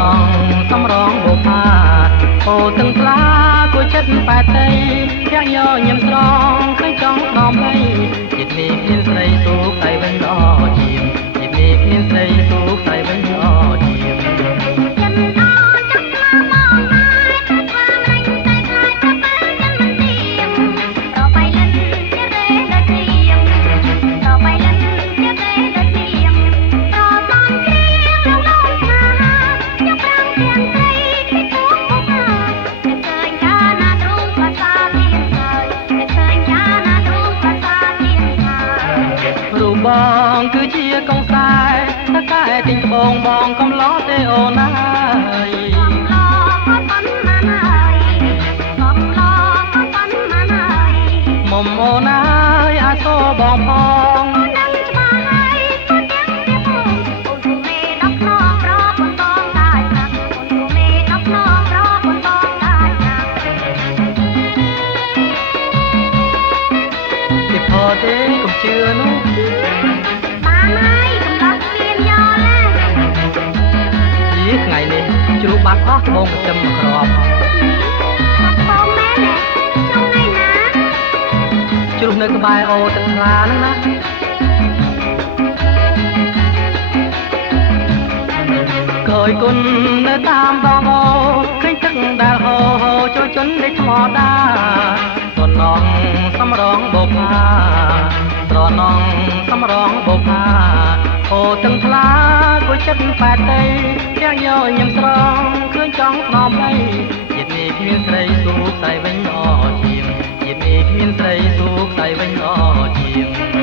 នងសំរងបុផាអូទាំងថ្លាគួយចិត្តប៉ែតីយ៉ាងយោញឹមស្រងឃើញចង់ក្រំលៃចិត្តនេះគ្មានស្រីទូកស្រីវិញល្អជាងចិត្តនេះគ្មានស្រីទូកស្រីវិញល្អជាងបងគឺជាកងខ្សែតកែទិញត្បូងបងកំឡោទេអូនអើយកំឡោក៏ប៉ុន្មានហើយកំឡោក៏ប៉ុន្មានហើយមុំអូនអើយអាសូរបងផងដឹងច្បាស់ហើយក៏ទាំងពីផងអូនគូមេដល់ខ្នងប្រពន្ធបងដាច់ណាស់អូនគូមេដល់ខ្នងប្រពន្ធបងដាច់ណាស់ពីផទេកុំជឿនោះថ្ងៃនេះជ្រូកបាត់អស់ត្បូងចិញ្ចឹមមួយគ្រាប់បងមែនទេជ្រូកនៅណាជ្រូកនៅក្បែរអូទឹកថ្លាហ្នឹងណាក្រោយគុណនៅតាមដងអូឃើញទឹកដែលហូរហូរចូលជន់នៃថ្មដាត្រនងសំរងបុផាត្រនងសំរងបុផាអូទាំងថ្លាគួយចិត្តប៉ែតីទាំងយោញឹមស្រងឃើញចង់ស្នំលៃជាតិនេះគ្មានស្រីទូកស្រីវិញល្អជាងជាតិនេះគ្មានស្រីទូកស្រីវិញល្អជាង